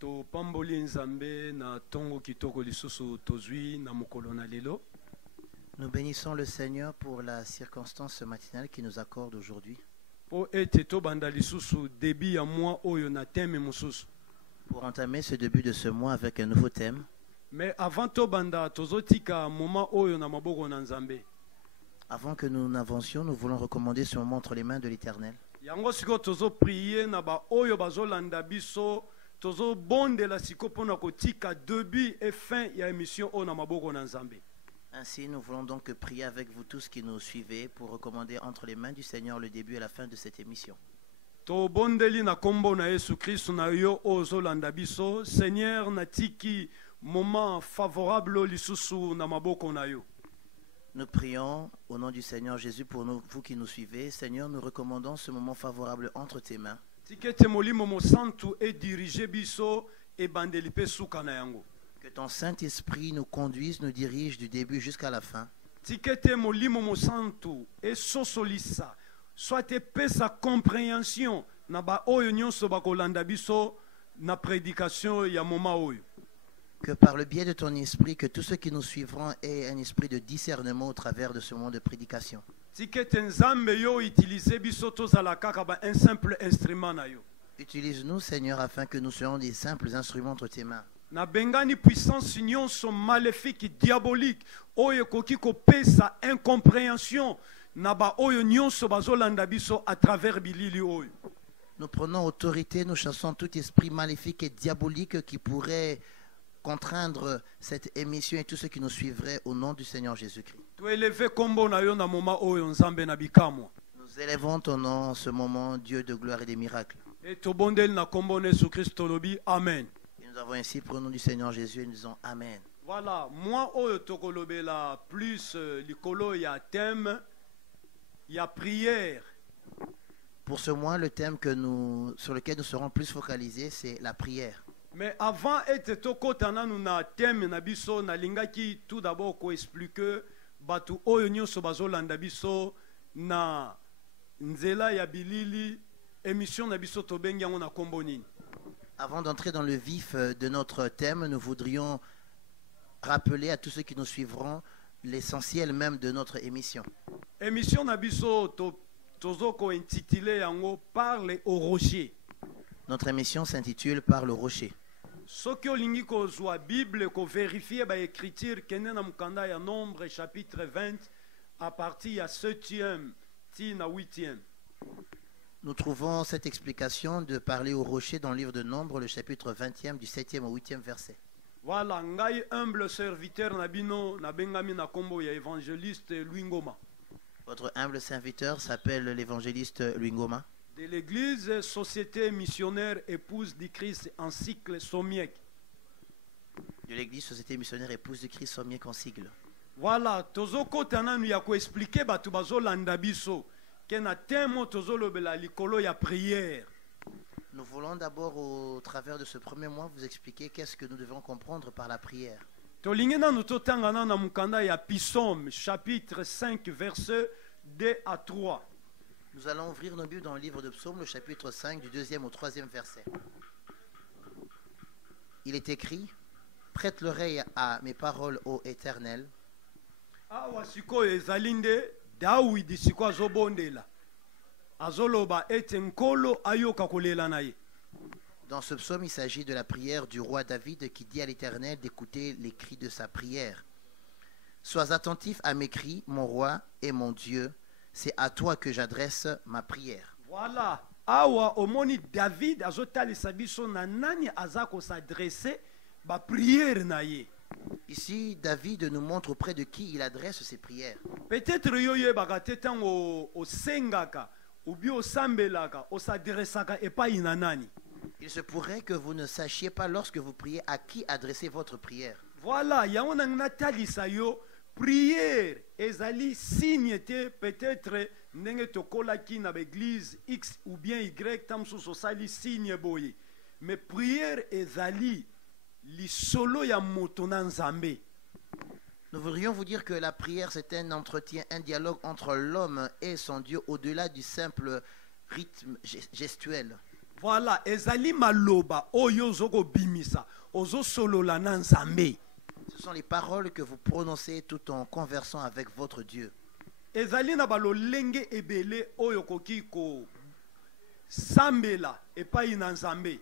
To pamboli nzambe na tongo kitoko lisusu tozwi na mokolo na lelo. Nous bénissons le Seigneur pour la circonstance matinale qu'il nous accorde aujourd'hui. Po ete to banda lisusu debi ya mwa oyo na teme mususu. Pour entamer ce début de ce mois avec un nouveau thème. Mais avant to banda tozotika moma oyo na maboko na nzambe. Avant que nous n'avancions, nous voulons recommander ce moment entre les mains de l'Éternel. Yango siko tozo prier na ba oyo bazolanda biso. Tozo bonde la siko pona kotika début et fin ya émission o na maboko na nzambe. Ainsi, nous voulons donc prier avec vous tous qui nous suivez pour recommander entre les mains du Seigneur le début et la fin de cette émission. To bondeli na kombo na Yesu Christ na yo ozolanda biso. Seigneur natiki moment favorable lisusu na maboko na yo. Nous prions au nom du Seigneur Jésus pour vous qui nous suivez. Seigneur, nous recommandons ce moment favorable entre tes mains. Tikete molimo mo santu e dirige biso e bandeli pe suka na yango. Que ton Saint-Esprit nous conduise, nous dirige du début jusqu'à la fin. Tikete molimo mo santu e sosolisa soit e pesa compréhension na ba oyo nyonso bakolanda biso na prédication ya moma oyo. Que par le biais de ton esprit, que tous ceux qui nous suivront aient un esprit de discernement au travers de ce moment de prédication. Tikete nzambe yo utiliser biso tozala kaka ba un simple instrument na yo. Utilise-nous, Seigneur, afin que nous soyons des simples instruments entre tes mains. Na bengani puissance nyonso maléfique diabolique oyo koki kopesa incompréhension na ba oyo nyonso bazolanda biso à travers bilili oyo. Nous prenons autorité, nous chassons tout esprit maléfique et diabolique qui pourrait contraindre cette émission et tous ceux qui nous suivraient au nom du Seigneur Jésus-Christ. To élever kombo na yo na moma oyo nzambe na bikamwa. Nous élevons ton nom en ce moment, Dieu de gloire et des miracles. Et to bondel na kombo na Yesu Christ lobi amen. Et nous avons ainsi pour le nom du Seigneur Jésus et nous disons Amen. Voilà, moi oyo tokolobela plus likolo ya thème ya prière. Pour ce mois, le thème sur lequel nous serons plus focalisés, c'est la prière. Mais avant ete tokotana na thème na biso na lingaki tout d'abord ko expliquer batu oyo nyonso bazolanda biso na nzela ya bilili émission na biso tobengi yango na kombo nini. Avant d'entrer dans le vif de notre thème, nous voudrions rappeler à tous ceux qui nous suivront l'essentiel même de notre émission. Émission na biso tozo ko intitulé yango parle au rocher. Notre émission s'intitule Par le rocher. Soki olingi kozwa Bible ko vérifier ba écriture kende na mukanda ya Nombre chapitre 20 à partir ya 7e ti na 8e. Nous trouvons cette explication de parler au rocher dans le livre de Nombre, le chapitre 20e du 7e au 8e verset. Voilà, ngai humble serviteur na bino na bengami na kombo ya évangéliste Louis Ngoma. Votre humble serviteur s'appelle l'évangéliste Louis Ngoma. De l'église Société missionnaire épouse du Christ en cycle Somiek. De l'église Société missionnaire épouse du Christ Somiek en sigle. Voilà, tozoko tananu ya ko expliquer batu bazolanda biso ke na temo tozolobela likolo ya prière. Nous voulons d'abord au travers de ce premier mois vous expliquer qu'est-ce que nous devons comprendre par la prière. Tolingi nanu totangana na mukanda ya Psaume chapitre 5 verset 2 à 3. Nous allons ouvrir nos Bibles dans le livre de Psaume, le chapitre 5, du 2e au 3e verset. Il est écrit, « Prête l'oreille à mes paroles, ô Éternel. » Awa siko ezalinde Dawidi siko azobondela. Azoloba ete nkolo ayoka kolela na ye. Dans ce psaume, il s'agit de la prière du roi David qui dit à l'Éternel d'écouter les cris de sa prière. « Sois attentif à mes cris, mon roi et mon Dieu. C'est à toi que j'adresse ma prière. » Voilà. Awa omoni David azotalisa biso na nani azako s'adresser ba prière na ye. Ici, David nous montre auprès de qui il adresse ses prières. Peut-être yo yebaka te tango osengaka ou bien osambelaka osadresaka epai na nani. Il se pourrait que vous ne sachiez pas lorsque vous priez à qui adresser votre prière. Voilà, yango na natalisa yo prière ezali signe te peut-être ndenge tokolaki na l'église X ou bien Y tamsusu sali signe boye. Mais prière ezali lisolo ya moto na nzambe. Nous voudrions vous dire que la prière, c'est un entretien, un dialogue entre l'homme et son Dieu au-delà du simple rythme gestuel. Voilà, ezali maloba oyo zoko bimisa ozo solola na Nzambe. Ce sont les paroles que vous prononcez tout en conversant avec votre Dieu. Ezali na balolenge ebele oyo koki ko sambela epai na Nzambe.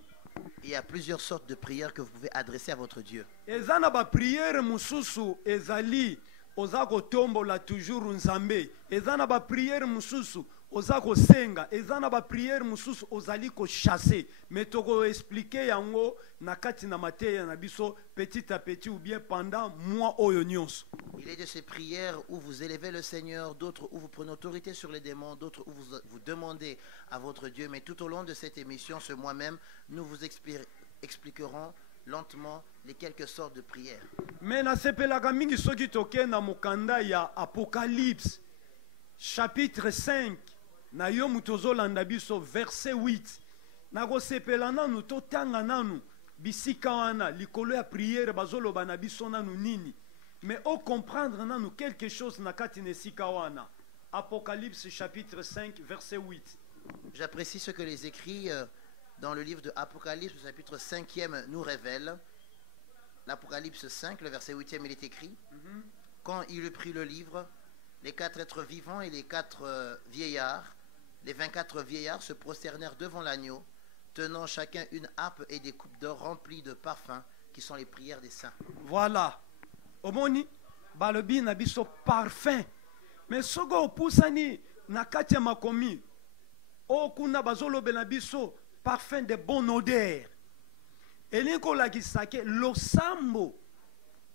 Il y a plusieurs sortes de prières que vous pouvez adresser à votre Dieu. Eza na ba prière mususu ezali oza kotombola toujours Nzambe. Eza na ba prière mususu oza kosenga. Eza na ba prière mususu ozali ko chasser. Mais toko expliquer yango na kati na mateya na biso petit à petit ou bien pendant mois oyo nyonso. Il est de ces prières où vous élevez le Seigneur, d'autres où vous prenez autorité sur les démons, d'autres où vous demandez à votre Dieu. Mais tout au long de cette émission, ce mois même, nous vous expliquerons lentement les quelques sortes de prières. Mais na sepelaka mingi soki toke na mokanda ya Apocalypse chapitre 5 na yo mutozolanda biso verset 8 na kosepela nanu totanga nanu bisika wana likolo ya prière bazoloba na biso nanu nini. Mais au comprendre nanu quelque chose na kati na esika wana. Apocalypse chapitre 5 verset 8. J'apprécie ce que les écrits dans le livre de Apocalypse, le chapitre 5e, nous révèlent. L'Apocalypse 5, le verset 8e, il est écrit: Quand il eut pris le livre, les 4 êtres vivants et les 4 vieillards, les 24 vieillards se prosternèrent devant l'agneau, tenant chacun une harpe et des coupes d'or remplies de parfums, qui sont les prières des saints. Voilà. Omoni balobi na biso parfum. Mais soko opusani na kati ya makomi okuna bazolobe na biso parfum de bonne odeur. Elinko lakisake losambo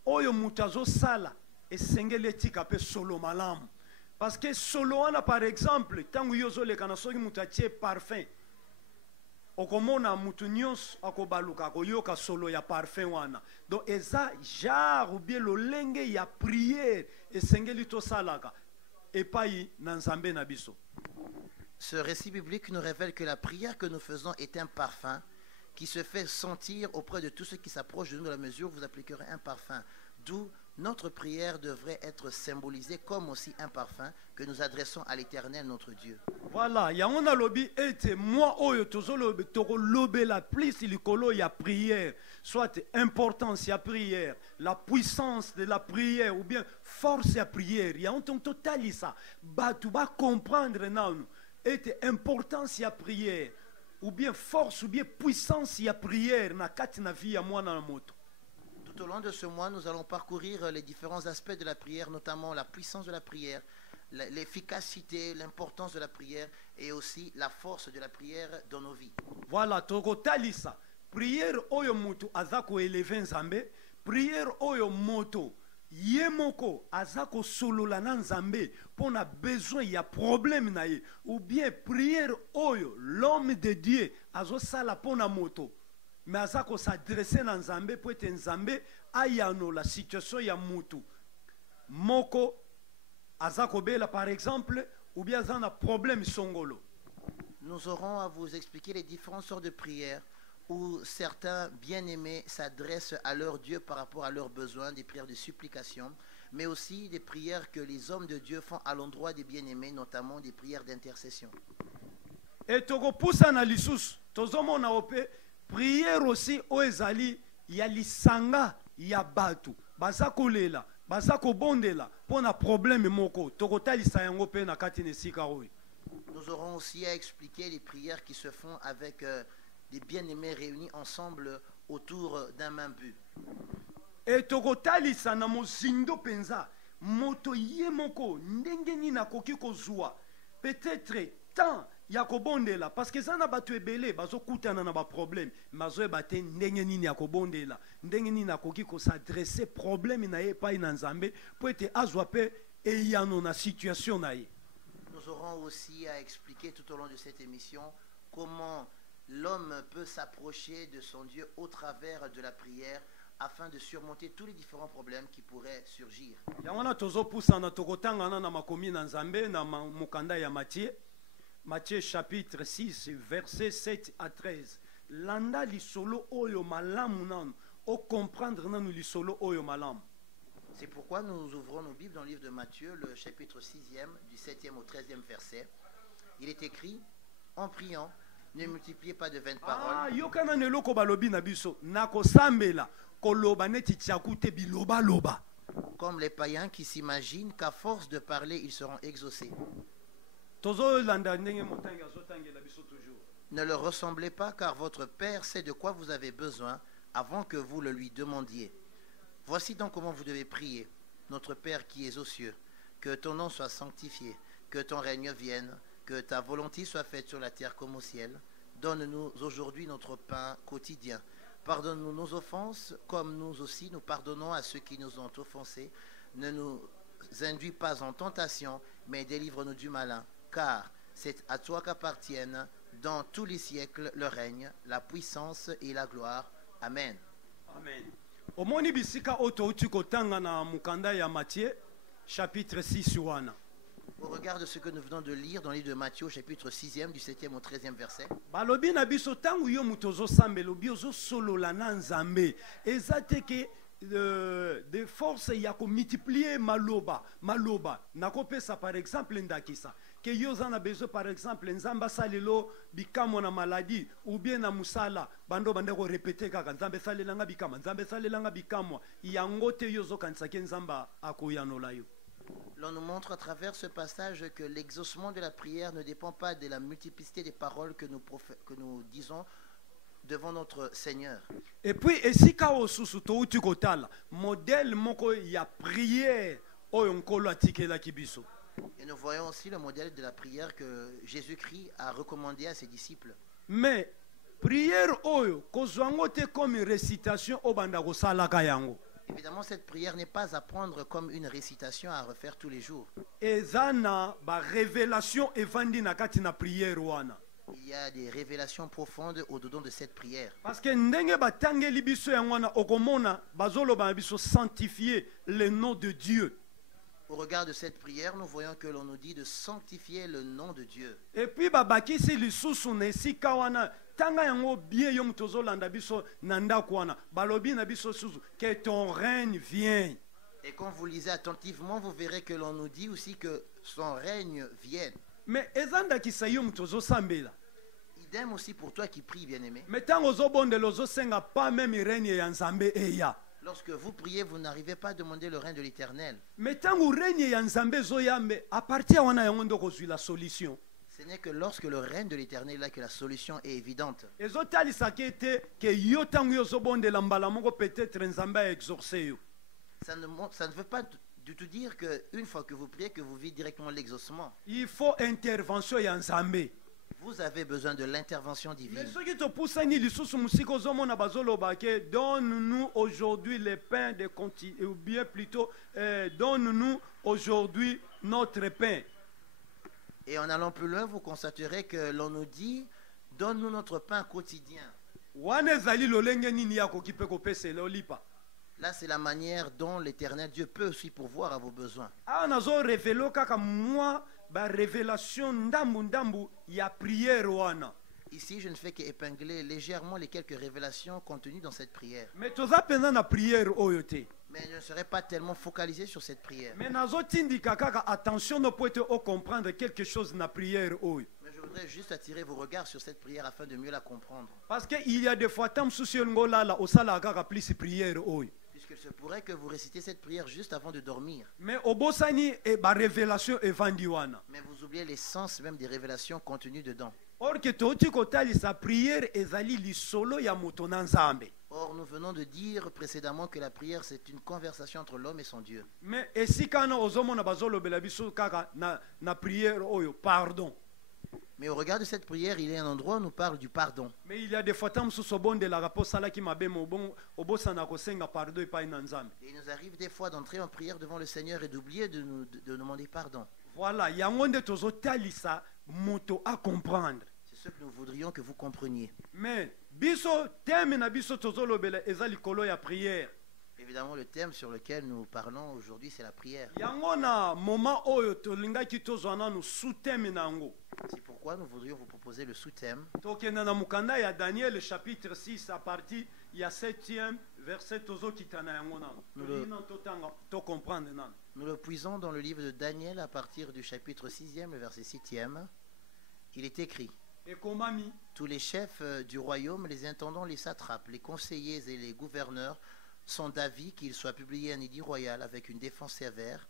oyo mutu azosala esengeli etika pe solo malamu. Parce que solo wana par exemple tangu yo ozoleka na soki mutu atie parfum okomona mutu nyonso akobaluka akoyoka solo ya parfum wana. Donc eza genre ou bien lolenge ya prière esengeli tosalaka epai na Nzambe na biso. Ce récit biblique nous révèle que la prière que nous faisons est un parfum qui se fait sentir auprès de tous ceux qui s'approchent de nous, dans la mesure où vous appliquerez un parfum. D'où notre prière devrait être symbolisée comme aussi un parfum que nous adressons à l'Éternel, notre Dieu. Voilà, yango na lobi ete moi oyo tozolobe tokolobela plus likolo ya prière, soit importance ya prière, la puissance de la prière ou bien force ya prière. Yango totalisa batu ba comprendre nanu ete importance ya prière ou bien force ou bien puissance ya prière na kati na vie ya mwana na moto. Tout au long de ce mois, nous allons parcourir les différents aspects de la prière, notamment la puissance de la prière, l'efficacité, l'importance de la prière et aussi la force de la prière dans nos vies. Voilà, tokotalisa prière oyo mutu azako élever Nzambe, prière oyo moto yemoko azako solola na Nzambe pona besoin ya problème na ye, ou bien prière oyo l'homme de Dieu azosala pona moto mais azako s'adresser na Nzambe po ete Nzambe ayano la situation ya mutu moko azako bela par exemple ou bien azana problème songolo. Nous aurons à vous expliquer les différentes sortes de prières où certains bien-aimés s'adressent à leur Dieu par rapport à leurs besoins, des prières de supplication, mais aussi des prières que les hommes de Dieu font à l'endroit des bien-aimés, notamment des prières d'intercession. Et tokopusa na lisusu tozomona ope prière aussi oezali ya lisanga ya batu baza kolela baza kobondela pona problème moko tokotalisa yango pe na kati na sika oyo. Nous aurons aussi à expliquer les prières qui se font avec des bien-aimés réunis ensemble autour d'un même but. Et tokotalisa na mozindo penza moto ye moko ndenge nini akoki kozwa peut-être tant ya kobondela parce que zana batu ebele bazokutana na ba problème mazoyeba te ndenge nini ya kobondela ndenge nini akoki kosadresse problème na ye epai na Nzambe po ete azwa pe eyano na situation na ye. Nous aurons aussi à expliquer tout au long de cette émission comment l'homme peut s'approcher de son Dieu au travers de la prière afin de surmonter tous les différents problèmes qui pourraient surgir. Yangona tozopusana tokotangana na makomi na Nzambe na mokanda ya Matthieu chapitre 6 verset 7 à 13. Landa lisolo oyo malamu nanu o comprendre nanu lisolo oyo malamu. C'est pourquoi nous ouvrons nos Bibles dans le livre de Matthieu, le chapitre 6e, du 7e au 13e verset. Il est écrit: En priant, Ne multipliez pas de vaines Ah, paroles. yokana na eloko balobi na biso nakosambela koloba neti tiaku te bilobaloba. Comme les païens qui s'imaginent qu'à force de parler, ils seront exaucés. Tozolanda ndenge motangi azotangela biso toujours. Ne leur ressemblez pas, car votre Père sait de quoi vous avez besoin avant que vous le lui demandiez. Voici donc comment vous devez prier. Notre Père qui es aux cieux, que ton nom soit sanctifié, que ton règne vienne, que ta volonté soit faite sur la terre comme au ciel. Donne-nous aujourd'hui notre pain quotidien. Pardonne-nous nos offenses, comme nous aussi nous pardonnons à ceux qui nous ont offensés. Ne nous induis pas en tentation, mais délivre-nous du malin, car c'est à toi qu'appartiennent dans tous les siècles le règne, la puissance et la gloire. Amen. Amen. Omoni bisika oto uti kotanga na mukanda ya Matthieu chapitre 6 wana. Au regard de ce que nous venons de lire dans le livre de Matthieu, chapitre 6e, du 7e au 13e verset, Balobi na biso tangu yo mutozo sambela obi ozo solola na nzambe ezate ke de force ya ko multiplier maloba nakopesa par exemple ndakisa ke yo zana besoin par exemple nzamba salelo bikamo na maladie ou bien na musala bando bande ko répéter kaka nzambe salelanga bikama nzambe salelanga bikamo yango te yo zo kanisa ke nzamba akoyanola yo. l'on nous montre à travers ce passage que l'exaucement de la prière ne dépend pas de la multiplicité des paroles que nous disons devant notre Seigneur. Et puis esika osusu to uti kotala modèle moko ya prière oyo nkolo atikela kibiso. Et nous voyons aussi le modèle de la prière que Jésus-Christ a recommandé à ses disciples. Mais prière oyo kozwango te comme récitation obanda kosalaka yango. Évidemment, cette prière n'est pas à prendre comme une récitation à refaire tous les jours. Ezana ba révélation evandi na kati na prière wana. Il y a des révélations profondes au-dedans de cette prière. Parce que ndenge batangeli biso yango wana okomona bazoloba biso sanctifier le nom de Dieu. Au regard de cette prière, nous voyons que l'on nous dit de sanctifier le nom de Dieu. Et puis babakisi lisusu na esika wana tanga yango bien yo mutozolanda biso na ndako wana balobi na biso susu que ton règne vienne. Et quand vous lisez attentivement, vous verrez que l'on nous dit aussi que son règne vienne. Mais ezandakisa yo mutozosambela. Idem aussi pour toi qui pries, bien-aimé. Mais tango ozobondela ozosenga pas même règne ya nzambe eya. Lorsque vous priez, vous n'arrivez pas à demander le règne de l'Éternel. Mais tango règne ya nzambe zoyambe à partir wana yango ndo kozwi la solution. Ce n'est que lorsque le règne de l'Éternel est là que la solution est évidente. Ezotalisa kete ke yo tango yo zobondela mbala moko peut-être nzambe a exaucé yo. Ça ne veut pas du tout dire qu'une fois que vous priez, que vous vivez directement l'exaucement. Il faut intervention ya nzambe. Vous avez besoin de l'intervention Mais divine. ce qui te pousse à lisusu musiko zomona bazoloba ke donne-nous aujourd'hui le pain de continu ou bien plutôt donne-nous aujourd'hui notre pain. Et en allant plus loin, vous constaterez que l'on nous dit, donne-nous notre pain quotidien. Wana ezali lolenge nini yako kipe kopesela olipa. Là, c'est la manière dont l'Éternel Dieu peut aussi pourvoir à vos besoins. Ah nazo révélo kaka moi ba révélation ndambu ndambu ya prière wana. Ici, je ne fais qu'épingler légèrement les quelques révélations contenues dans cette prière. Mais toza penza na prière oyo te. Mais je ne serai pas tellement focalisé sur cette prière. Mais nazo tindika kaka attention no poete o comprendre quelque chose na prière oyo. Mais je voudrais juste attirer vos regards sur cette prière afin de mieux la comprendre. Parce que il y a des fois tam souci ngola la osala kaka plus prière oyo. Puisqu'il se pourrait que vous récitez cette prière juste avant de dormir. Mais obosani e ba révélation evandi wana. Mais vous oubliez l'essence même des révélations contenues dedans. Or que toti kotali sa prière ezali lisolo ya moto na nzambe. Or, nous venons de dire précédemment que la prière, c'est une conversation entre l'homme et son Dieu. Mais esikana ozomona bazolobela biso kaka na prière oyo pardon. Mais au regard de cette prière, il y a un endroit où on nous parle du pardon. Mais il y a des fois tam suso bonde la rapport sala ki mabe mo bon obosana ko senga pardon epai na nzambe. Et il nous arrive des fois d'entrer en prière devant le Seigneur et d'oublier de demander pardon. Voilà, yango nde tozotalisa moto à comprendre. C'est ce que nous voudrions que vous compreniez. Mais biso teme na biso tozolobela ezali kolo ya prière. Évidemment, le thème sur lequel nous parlons aujourd'hui, c'est la prière. Yango na moment oyo tolingaki tozwana no sous-thème nango. C'est pourquoi nous voudrions vous proposer le sous-thème. Tokenda na mukanda ya Daniel chapitre 6 à partir ya 7e verset tozokitana yango na. To comprendre nan. Nous le puisons dans le livre de Daniel à partir du chapitre 6e, le verset 7e. Il est écrit: ekomami Tous les chefs du royaume, les intendants, les satrapes, les conseillers et les gouverneurs sont d'avis qu'il soit publié un édit royal avec une défense sévère,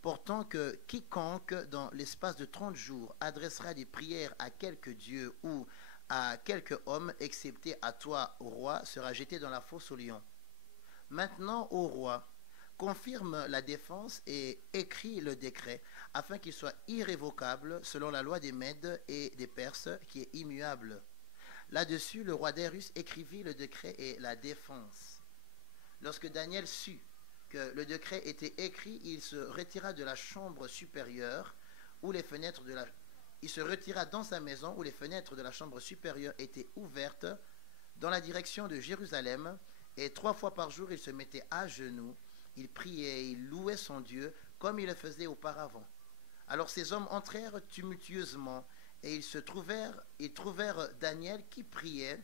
portant que quiconque, dans l'espace de 30 jours, adressera des prières à quelque dieu ou à quelque homme, excepté à toi, ô roi, sera jeté dans la fosse aux lions. Maintenant, ô roi, confirme la défense et écrit le décret, afin qu'il soit irrévocable selon la loi des Mèdes et des Perses, qui est immuable. Là-dessus, le roi Darius écrivit le décret et la défense. Lorsque Daniel sut que le décret était écrit, il se retira de la chambre supérieure où les fenêtres de la... Il se retira dans sa maison où les fenêtres de la chambre supérieure étaient ouvertes dans la direction de Jérusalem, et 3 fois par jour il se mettait à genoux, il priait, il louait son Dieu comme il le faisait auparavant. Alors ces hommes entrèrent tumultueusement et ils trouvèrent Daniel qui priait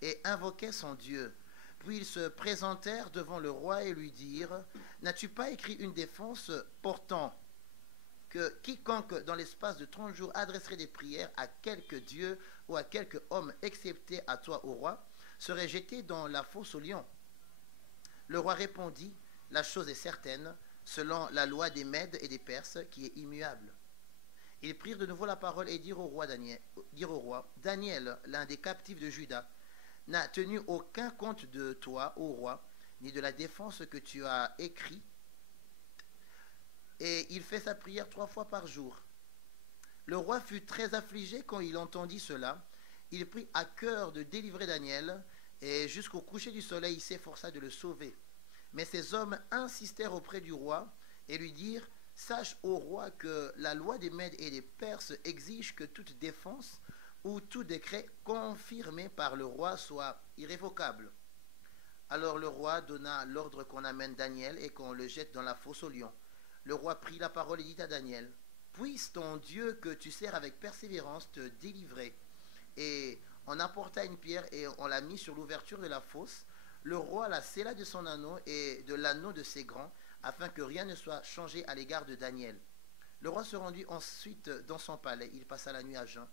et invoquait son Dieu. Puis ils se présentèrent devant le roi et lui dirent: n'as-tu pas écrit une défense portant que quiconque dans l'espace de 30 jours adresserait des prières à quelque dieu ou à quelque homme, excepté à toi, ô roi, serait jeté dans la fosse aux lions? Le roi répondit: la chose est certaine, selon la loi des Mèdes et des Perses, qui est immuable. Ils prirent de nouveau la parole et dirent au roi: Daniel, l'un des captifs de Juda, n'a tenu aucun compte de toi, ô roi, ni de la défense que tu as écrite, et il fait sa prière 3 fois par jour. Le roi fut très affligé quand il entendit cela. Il prit à cœur de délivrer Daniel, et jusqu'au coucher du soleil, il s'efforça de le sauver. Mais ces hommes insistèrent auprès du roi et lui dirent: sache, ô roi, que la loi des Mèdes et des Perses exige que toute défense ou tout décret confirmé par le roi soit irrévocable. Alors le roi donna l'ordre qu'on amène Daniel et qu'on le jette dans la fosse aux lions. Le roi prit la parole et dit à Daniel: puisse ton Dieu que tu sers avec persévérance te délivrer. Et on apporta une pierre et on la mit sur l'ouverture de la fosse. Le roi la scella de son anneau et de l'anneau de ses grands, afin que rien ne soit changé à l'égard de Daniel. Le roi se rendit ensuite dans son palais. Il passa la nuit à jeun.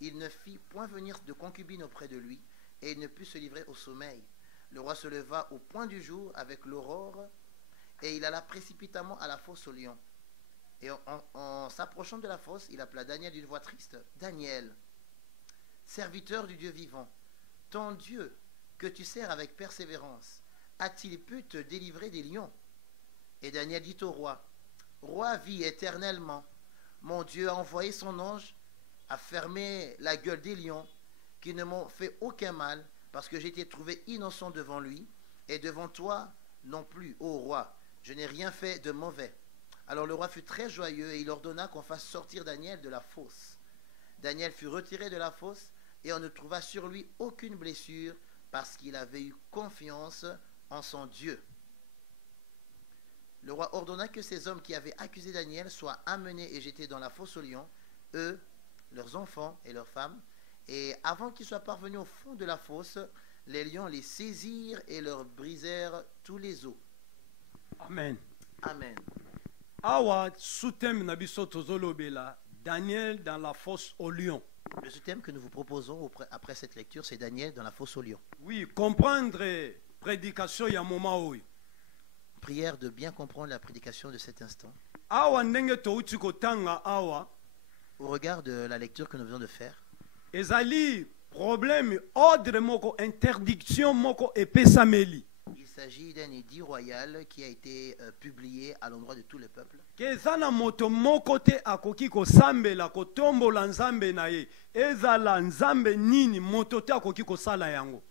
Il ne fit point venir de concubine auprès de lui, et il ne put se livrer au sommeil. Le roi se leva au point du jour avec l'aurore, et il alla précipitamment à la fosse aux lions. Et en s'approchant de la fosse, il appela Daniel d'une voix triste: Daniel, serviteur du Dieu vivant, ton Dieu, que tu sers avec persévérance, a-t-il pu te délivrer des lions? Et Daniel dit au roi: Roi, vis éternellement. Mon Dieu a envoyé son ange à fermer la gueule des lions, qui ne m'ont fait aucun mal, parce que j'ai été trouvé innocent devant lui, et devant toi non plus, ô roi. Je n'ai rien fait de mauvais. Alors le roi fut très joyeux, et il ordonna qu'on fasse sortir Daniel de la fosse. Daniel fut retiré de la fosse, et on ne trouva sur lui aucune blessure, parce qu'il avait eu confiance en son Dieu. Le roi ordonna que ces hommes qui avaient accusé Daniel soient amenés et jetés dans la fosse aux lions, eux, leurs enfants et leurs femmes, et avant qu'ils soient parvenus au fond de la fosse, les lions les saisirent et leur brisèrent tous les os. Amen. Amen. Awa sous-thème na biso tozolobela Daniel dans la fosse au lion. Le sous-thème que nous vous proposons après cette lecture, c'est Daniel dans la fosse aux lions. Oui, comprendre prédication ya moment oyo. Prière de bien comprendre la prédication de cet instant. Awa ndenge touti kotanga awa. Au regard de la lecture que nous venons de faire, ezali problème ordre moko interdiction moko epesameli. Il s'agit d'un édit royal qui a été publié à l'endroit de tout le peuple. Kezana moto moko te akoki kosambela kotombola nzambe na ye. Ezala nzambe nini moto te akoki kosala yango.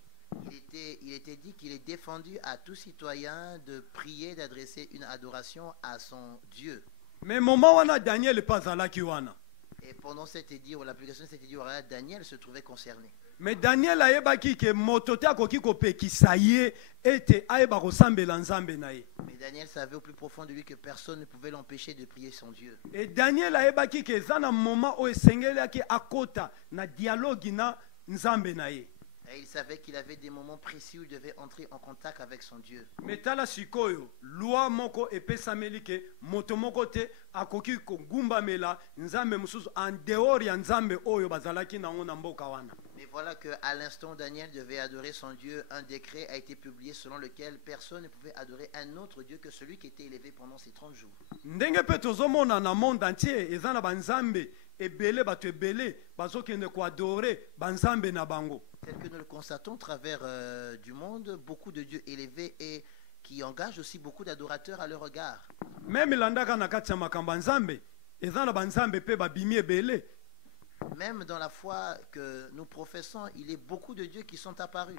Il était dit qu'il est défendu à tout citoyen de prier, d'adresser une adoration à son Dieu. Mais moment wana Daniel pazalaki wana. Et pendant cet édit, ou l'application de cet édit royal, Daniel se trouvait concerné. Mais Daniel ayebaki ke moto te akoki kopekisa ye ete ayeba kosambela nzambe na ye. Mais Daniel savait au plus profond de lui que personne ne pouvait l'empêcher de prier son Dieu. Et Daniel ayebaki ke eza na moment oyo esengelaki akota na dialogue na nzambe na ye. Et il savait qu'il avait des moments précis où il devait entrer en contact avec son Dieu. metala sikoyo loi moko epesameli ke moto moko te akoki kogumbamela nzambe mosusu en dehors ya nzambe oyo bazalaki nango na mboka wana. Mais voilà qu'à l'instant Daniel devait adorer son Dieu, un décret a été publié selon lequel personne ne pouvait adorer un autre Dieu que celui qui était élevé pendant ces 30 jours. Ndenge mpe tozomona na monde entier eza na banzambe ebele bato ebele bazokende koadore banzambe na bango. Tel que nous le constatons au travers du monde, beaucoup de dieux élevés et qui engagent aussi beaucoup d'adorateurs à leur regard. Même landaka na kati ya makambo ya nzambe eza na banzambe mpe babimi ebele. Même dans la foi que nous professons, il y a beaucoup de dieux qui sont apparus.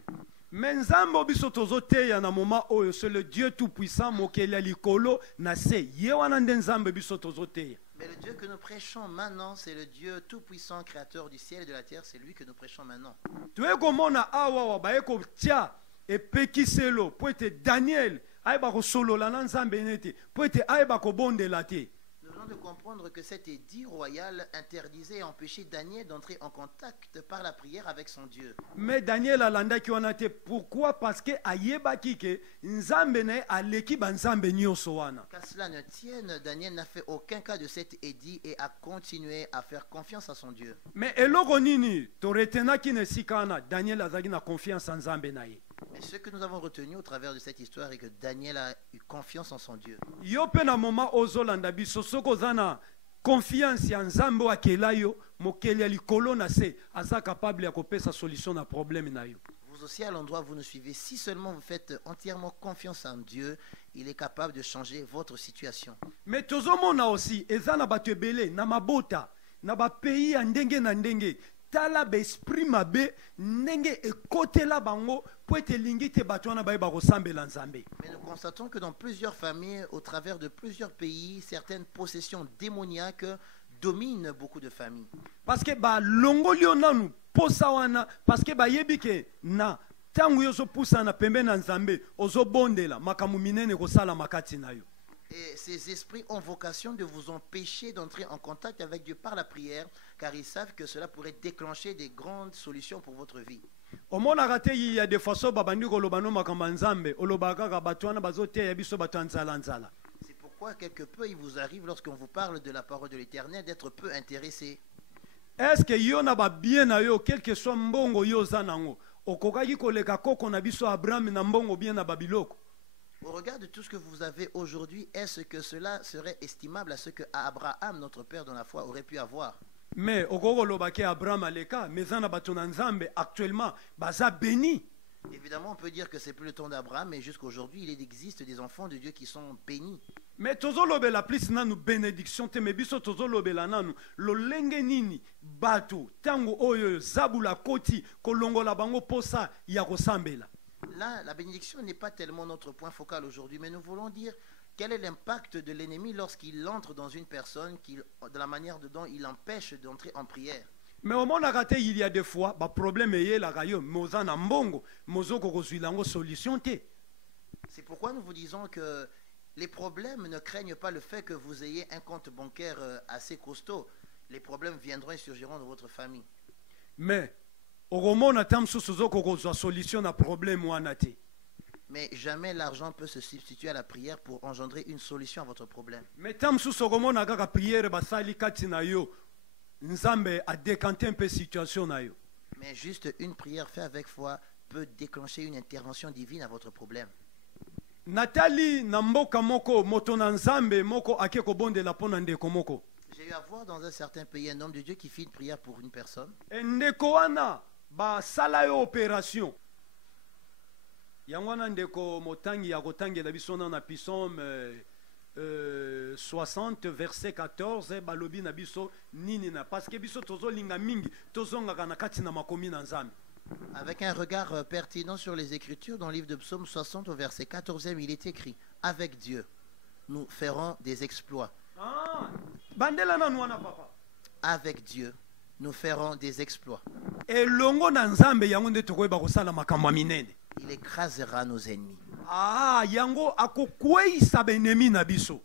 Mais nzambe obiso tozoteya na moment oyo c'est le Dieu tout puissant mokeli ya likolo na se ye wana nde nzambe biso tozoteya. Mais le Dieu que nous prêchons maintenant, c'est le Dieu tout-puissant, créateur du ciel et de la terre. C'est lui que nous prêchons maintenant. Toye komona awa baye kotia epekiselo po ete Daniel ayeba kosolola na nzambe nete po ete ayeba kobondela te. Nous venons de comprendre que cet édit royal interdisait et empêchait Daniel d'entrer en contact par la prière avec son Dieu. Mais Daniel alandaki wana te. Pourquoi? Parce que ayebaki ke nzambe na ye aleki banzambe nyonso wana. Qu'à cela ne tienne, Daniel n'a fait aucun cas de cet édit et a continué à faire confiance à son Dieu. Mais eloko nini toretenaki na esika wana Daniel azalaki na confiance en nzambe na ye. Mais ce que nous avons retenu au travers de cette histoire est que Daniel a eu confiance en son Dieu. Yo pe na moment ozolanda biso soko oza na confiance ya nzambe akela yo mokeli ya likolo na se aza capable ya kopesa solution na problème na yo. Vous aussi à l'endroit où vous nous suivez, si seulement vous faites entièrement confiance en Dieu, il est capable de changer votre situation. Mais tozomona aussi eza na bato ebele na mabota na ba pays ya ndenge na ndenge tala ba esprit mabe ndenge ekotela bango po ete lingi te bato wana bayeba kosambela nzambe. Mais nous constatons que dans plusieurs familles, au travers de plusieurs pays, certaines possessions démoniaques dominent beaucoup de familles. Parce que ba longoli yo nanu posa wana parce que bayebi ke na tangu yo zopusa na pembe na nzambe ozobondela makambo minene kosala makati na yo. Et ces esprits ont vocation de vous empêcher d'entrer en contact avec Dieu par la prière, car ils savent que cela pourrait déclencher des grandes solutions pour votre vie. Omonaka te il y a des façons babandi koloba no makambo nzambe olobaka ka bato wana bazoteya biso bato ya nzala nzala. C'est pourquoi quelque peu il vous arrive lorsqu'on vous parle de la parole de l'Éternel d'être peu intéressé. Est-ce que yo na ba bien na yo quel que soit mbongo yo za nango okokaki koleka koko na biso Abraham na mbongo bien na babiloko? Au regard de tout ce que vous avez aujourd'hui, est-ce que cela serait estimable à ce que Abraham, notre père dans la foi, aurait pu avoir? Mais okokoloba Abraham aleka mais za na bato na nzambe actuellement baza béni. Évidemment, on peut dire que c'est plus le temps d'Abraham, mais jusqu'aujourd'hui, il existe des enfants de Dieu qui sont bénis. Mais tozolobela plus nanu bénédiction te mais biso tozolobela nanu lolenge nini bato tango oyo zabula koti kolongola bango posa ya kosambela. Là, la bénédiction n'est pas tellement notre point focal aujourd'hui, mais nous voulons dire quel est l'impact de l'ennemi lorsqu'il entre dans une personne, de la manière dont il empêche d'entrer en prière. Mais au monde il y a des fois ba problème est la rayo moza na mbongo mozoko kozuilango solution te. C'est pourquoi nous vous disons que les problèmes ne craignent pas le fait que vous ayez un compte bancaire assez costaud. Les problèmes viendront et surgiront dans votre famille. Mais okomona tamsusu zoko kozwa solution na problème wana te. Mais jamais l'argent peut se substituer à la prière pour engendrer une solution à votre problème. Mais tamsusu okomona kaka prière basali kati na yo nzambe a décanté un peu situation na yo. Mais juste une prière faite avec foi peut déclencher une intervention divine à votre problème. Natali na mboka moko moto na nzambe moko ake kobondela pona ndeko moko. J'ai eu à voir dans un certain pays un homme de Dieu qui fit une prière pour une personne. Ndeko wana ba sala yo opération. Yangwana ndeko motangi ya kotangela biso na Psaume 60 verset 14 balobi na biso nini na parce que biso tozolinga mingi tozongaka na kati na makomi na nzambe. Avec un regard pertinent sur les Écritures, dans le livre de Psaume 60 au verset 14e, il est écrit « Avec Dieu, nous ferons des exploits. » Bandela na nwana papa. Avec Dieu, nous ferons des exploits. Elongo na nzambe yango nde tokoyeba kosala makambo minene. Il écrasera nos ennemis. Yango akokweyisa benemi na biso.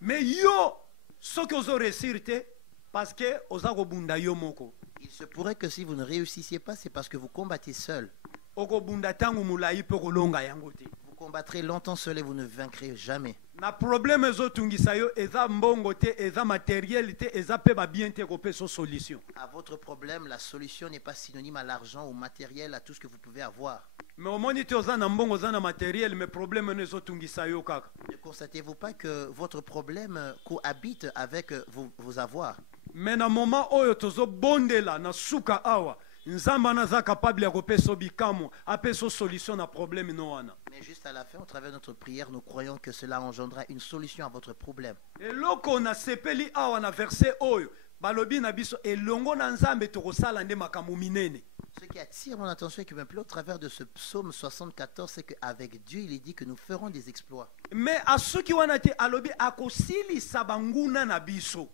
Mais yo soki ozo réussir te parce que oza kobunda yo moko. Il se pourrait que si vous ne réussissiez pas, c'est parce que vous combattez seul. okobunda ntango mulayi mpe kolonga yango te. Vous combattrez longtemps seul et vous ne vaincrez jamais. Na problème ezotungisa yo eza mbongo te, eza matériel te, eza mpe babien te kopesa solution. À votre problème, la solution n'est pas synonyme à l'argent ou matériel, à tout ce que vous pouvez avoir. Mais omoni te oza na mbongo oza na matériel, mais problème eno ezotungisa yo kaka. Ne constatez-vous pas que votre problème cohabite avec vos avoirs? Mais na moment oyo tozobondela na suka awa, nzambe anaza capable ya kopesa bikamo, apesa solution na problème no wana. Mais juste à la fin, au travers de notre prière, nous croyons que cela engendrera une solution à votre problème. Eloko na sepeli awa na verset oyo, balobi na biso elongo na nzambe tokosala nde makambo minene. Ce qui attire mon attention et qui me plaît au travers de ce psaume 74, c'est qu'avec Dieu, il est dit que nous ferons des exploits. Mais asuki wana te alobi akosilisa banguna na biso.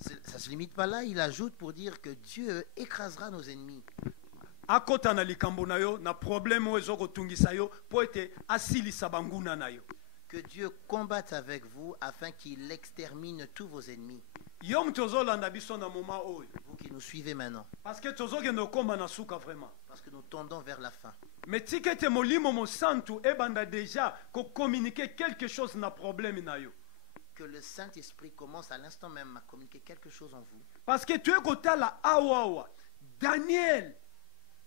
Ça ne se limite pas là, il ajoute pour dire que Dieu écrasera nos ennemis. Akota na likambo na yo na problème oyo ezokotungisa yo po ete asilisa banguna na yo. Que Dieu combatte avec vous afin qu'il extermine tous vos ennemis. Yo mutu ozolanda biso na moment oyo. Vous qui nous suivez maintenant. Parce que tozokende okoma na suka vraiment. Parce que nous tendons vers la fin. Mais tika ete molimo mosantu ebanda déjà ko communiquer quelque chose na problème na yo. Que le Saint-Esprit commence à l'instant même à communiquer quelque chose en vous. Parce que tu es kotala awawa Daniel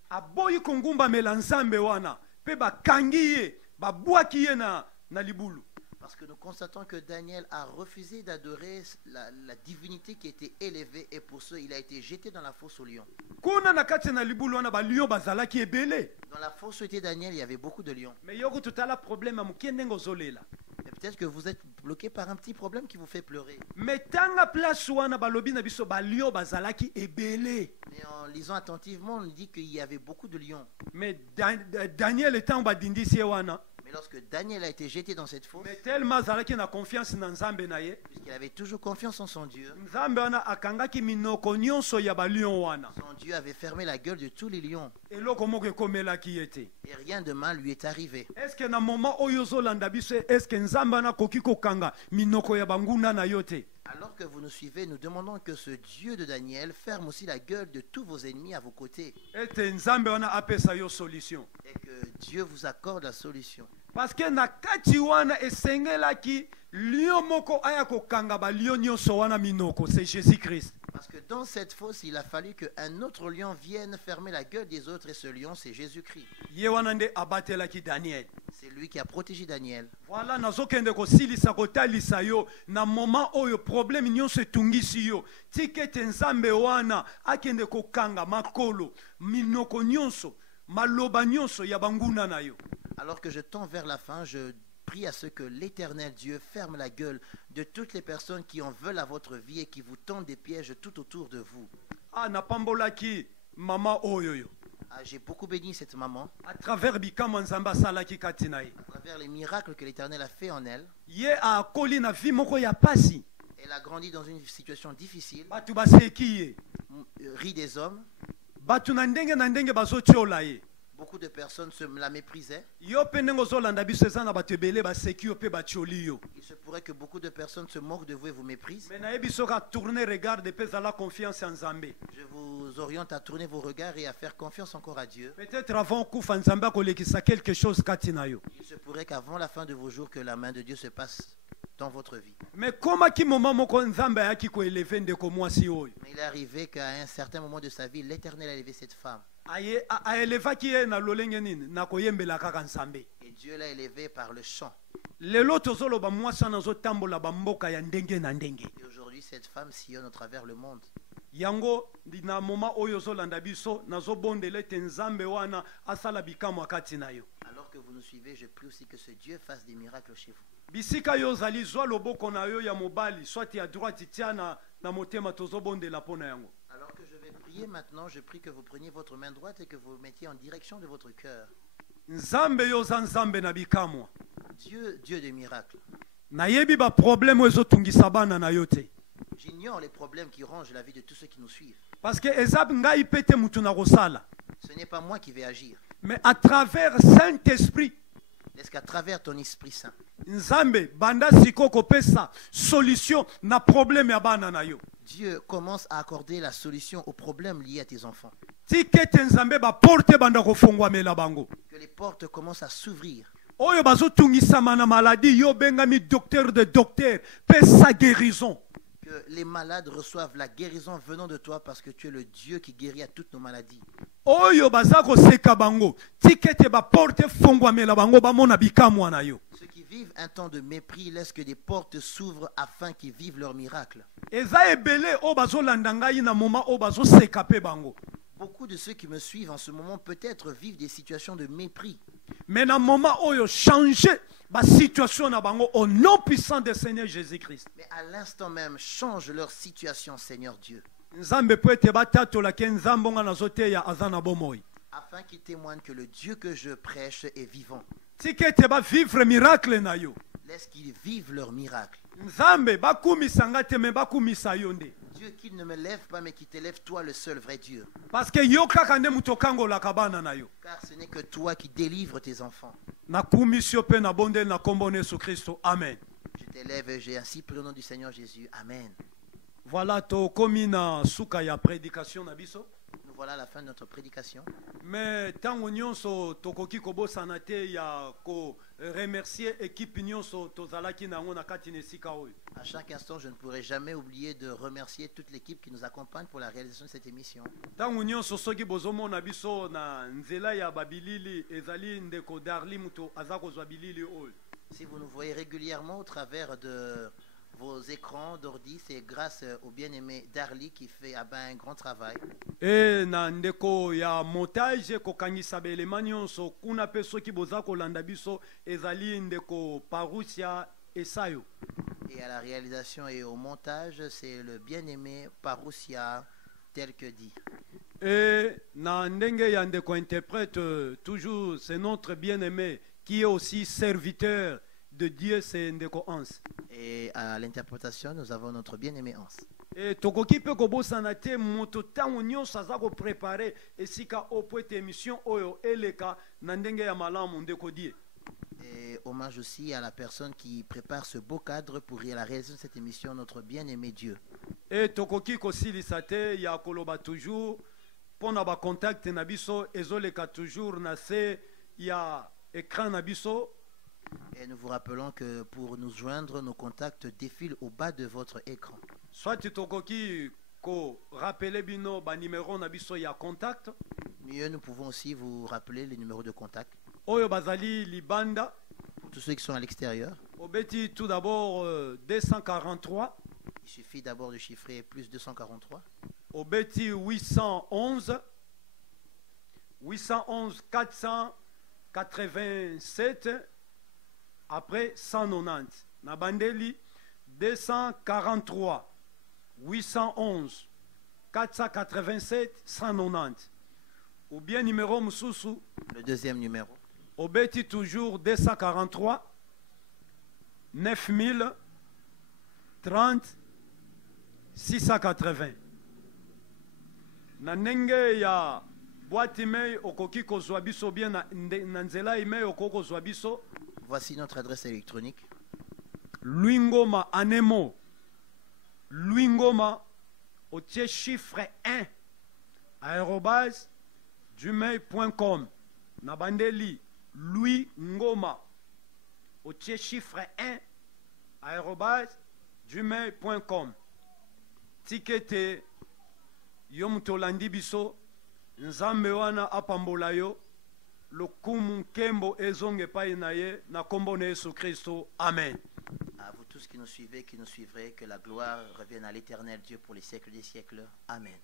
aboyi kongumba melanzambe wana pe bakangi ye babwaki ye na libulu. Parce que nous constatons que Daniel a refusé d'adorer la divinité qui était élevée et pour ce il a été jeté dans la fosse aux lions. Kuna na kati na libulu wana ba lion bazalaki ebele. Dans la fosse où était Daniel, il y avait beaucoup de lions. Mais yoko tutala problème amukende ngozolela. Et peut-être que vous êtes bloqué par un petit problème qui vous fait pleurer. Mais tanga place wana balobi na biso ba lion bazalaki ebele. Mais en lisant attentivement, on dit qu'il y avait beaucoup de lions. Mais Daniel etant badindisi wana. Mais lorsque Daniel a été jeté dans cette fosse, mais tellement zalaki na confiance na nzambe na ye, puisqu'il avait toujours confiance en son Dieu, nzambe wana akangaki minoko nyonso ya ba lion wana. Son Dieu avait fermé la gueule de tous les lions. Eloko moko ekomelaki ete. Et rien de mal lui est arrivé. Est-ce que na moment oyo zolanda biso, est-ce que nzambe wana koki kokanga minoko ya banguna na yo te? Alors que vous nous suivez, nous demandons que ce Dieu de Daniel ferme aussi la gueule de tous vos ennemis à vos côtés. Et que Dieu vous accorde la solution. Parce que na kati wana esengelaki lion moko aya kokanga ba lion nyonso wana minoko, c'est Jésus-Christ. Parce que dans cette fosse, il a fallu qu'un autre lion vienne fermer la gueule des autres, et ce lion, c'est Jésus-Christ. C'est lui qui a protégé Daniel. Voilà, nazokende kosilisa kotalisa yo na moment oyo problème nyonso etungisi yo. Tikete nzambe wana akende kokanga makolo minoko nyonso maloba nyonso ya banguna na yo. Alors que je tends vers la fin, je prie à ce que l'Éternel Dieu ferme la gueule de toutes les personnes qui en veulent à votre vie et qui vous tendent des pièges tout autour de vous. Ah, na pambolaki mama oyoyo. Ah, j'ai beaucoup béni cette maman. À travers bikama nzamba salaki katinae. À travers les miracles que l'Éternel a fait en elle. Ye a koli na vie moko ya pasi. Elle a grandi dans une situation difficile. Batu baseki ye. Rit des hommes. Batu na ndenge bazotiola ye. Beaucoup de personnes la méprisaient. Il se pourrait que beaucoup de personnes se moquent de vous et vous méprisent. Je vous oriente à tourner vos regards et à faire confiance encore à Dieu. Peut-être avant quelque chose. Il se pourrait qu'avant la fin de vos jours, que la main de Dieu se passe dans votre vie. Mais il est arrivé qu'à un certain moment de sa vie, l'Éternel a élevé cette femme. Et Dieu l'a élevé par le chant. Et aujourd'hui, cette femme sillonne au travers le monde. Alors que vous nous suivez, je prie aussi que ce Dieu fasse des miracles chez vous. Alors que je vais prier maintenant, je prie que vous preniez votre main droite et que vous mettiez en direction de votre cœur. Dieu, Dieu des miracles. J'ignore les problèmes qui rongent la vie de tous ceux qui nous suivent. Parce que ce n'est pas moi qui vais agir. Mais à travers Saint-Esprit, est-ce qu'à travers ton Esprit Saint, Nzambe banda siko kopesa solution na problème ya bana na yo. Dieu commence à accorder la solution aux problèmes liés à tes enfants. tika ete nzambe baporte banda kofungwamela bango. Que les portes commencent à s'ouvrir. Oyo bazotungisama na maladie yo bengami docteur de docteur pesa guérison. Que les malades reçoivent la guérison venant de toi parce que tu es le Dieu qui guérit à toutes nos maladies. Oyo baza koseka bango tika ete baporte fungwamela bango bamona bikamwa na yo. Ceux qui vivent un temps de mépris laissent que des portes s'ouvrent afin qu'ils vivent leur miracle. Eza ebele o bazolanda ngai na moma o bazoseka pe bango. Beaucoup de ceux qui me suivent en ce moment peut-être vivent des situations de mépris. Mais na moma oyo changer ba situation na bango au nom puissant de Seigneur Jésus-Christ. Mais à l'instant même, change leur situation, Seigneur Dieu. Nzambe po ete batatola ke nzambe nga nazoteya aza na bomoi. Afin qu'ils témoignent que le Dieu que je prêche est vivant. Tika ete bavivre miracle na yo. Laisse qu'ils vivent leur miracle. Nzambe bakumisa nga te me bakumisa yo nde. Dieu qui ne me lève pas mais qui t'élève toi le seul vrai Dieu. Parce que yo kaka nde mutu okangolaka bana na yo. Car ce n'est que toi qui délivres tes enfants. Nakumisi yo mpe na bondeli na kombo na Yesu Kristo. Amen. Je t'élève et j'ai ainsi prié au nom du Seigneur Jésus. Amen. Voilà tokomi na suka ya prédication na biso. Nous voilà à la fin de notre prédication. Mais tango nyonso tokoki kobosana te ya ko remercier équipe nyonso tozalaki nango na kati na esika oyo. À chaque instant, je ne pourrai jamais oublier de remercier toute l'équipe qui nous accompagne pour la réalisation de cette émission. Tango nyonso soki bozomona biso na nzela ya babilili ezali ndeko Darli muto aza kozwa bilili oyo. Si vous nous voyez régulièrement au travers de vos écrans d'ordi, c'est grâce au bien-aimé Darli qui fait un grand travail. Et na ndeko ya montage kokangisa belema nyonso kuna pe soki boza kolanda biso ezali ndeko Parousia Esayo. Et à la réalisation et au montage, c'est le bien-aimé Parousia tel que dit. Et na ndenge ya ndeko interprète toujours c'est notre bien-aimé qui est aussi serviteur de Dieu, c'est ndeko Hans. Et à l'interprétation, nous avons notre bien-aimé Hans. Et tokoki pe kobosana te moto tango nyonso aza ko préparer esika opo ete émission oyo eleka na ndenge ya malamu ndeko Die. Et hommage aussi à la personne qui prépare ce beau cadre pour la réalisation de cette émission, notre bien-aimé Dieu. Et tokoki kosilisa te ya koloba toujours pona ba contact na biso ezoleka toujours na se ya écran na biso. Et nous vous rappelons que pour nous joindre, nos contacts défilent au bas de votre écran. Soit tokoki ko rappeler bino ba numéro na biso ya contact. Mieux, nous pouvons aussi vous rappeler les numéros de contact. Oyo bazali libanda. Pour tous ceux qui sont à l'extérieur. Obeti tout d'abord 243. Il suffit d'abord de chiffrer plus 243. Obeti 811 487 après 190. Nabandeli 243 811 487 190. Ou bien numéro Moussoussou. Le deuxième numéro. Obeti toujours 243 9000 30 680. Na ndenge ya boîte email okoki kozwa biso bien na nzela email okoki kozwa biso. Voici notre adresse électronique. Luingoma anemo. Luingoma otie chiffre 1 arobase gmail.com. Nabandeli Louis Ngoma otie chiffre 1 arobase gmail.com. Tikete yo mutolandi biso nzambe wana apambola yo lokumu nkembo ezonge pai na ye na kombo na Yesu Kristo. Amen. À vous tous qui nous suivez, qui nous suivrez, que la gloire revienne à l'Éternel Dieu pour les siècles des siècles. Amen.